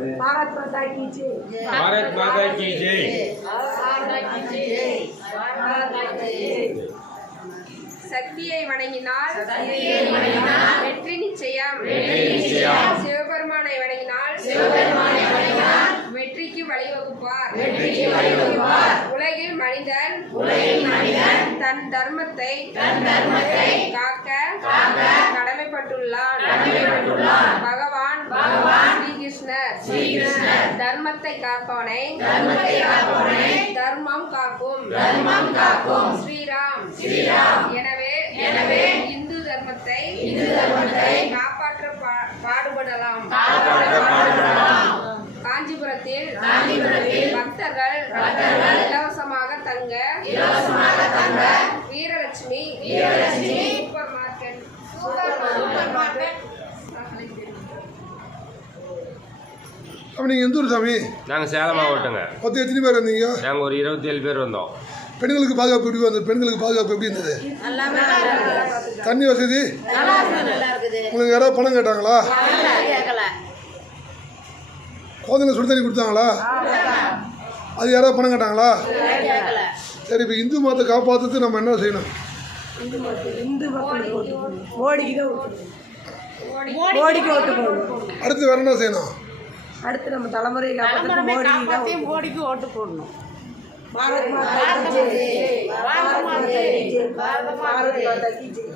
भारत माता की जय। भारत माता की जय। சக்தியை வணங்கினால் வெற்றி நிச்சயம். சிவபெருமானை வணங்கினால் வெற்றிக்கு வழிவகுப்பார். உலகில் மனிதன் தன் தர்மத்தை காக்க கடமைப்பட்டுள்ளான். பகவான் ஸ்ரீகிருஷ்ணர் தர்மத்தை காப்பவனை தர்மம் காக்கும் ஸ்ரீராம். எனவே இந்து தர்மத்தை காப்பாற்ற பாடுபடலாம். காஞ்சிபுரத்தில் பக்தர்கள் இலவசமாக தங்க வீரலட்சுமி சூப்பர் மார்க்கெட் அப்போ நீங்கள் எந்த ஊர் சாமி? நாங்கள் சேலம் மாவட்டங்க. மொத்தம் எத்தனை பேர் வந்தீங்க? நாங்கள் ஒரு 27 பேர் வந்தோம். பெண்களுக்கு பாதுகாப்பு எப்படி வந்தது? பெண்களுக்கு பாதுகாப்பு எப்படி இருந்தது? தண்ணி வசதி உங்களுக்கு யாராவது பணம் கேட்டாங்களா? குழந்தைங்க சுடு தண்ணி கொடுத்தாங்களா? அது யாராவது பணம் கேட்டாங்களா? சரி, இப்போ இந்து மதத்தை காப்பாற்றுறதுக்கு நம்ம என்ன செய்யணும்? அடுத்து வேற என்ன செய்யணும்? அடுத்து நம்ம தலைமுறை மோடிக்கு ஓட்டு போடணும். பாரத் மாதா की जय.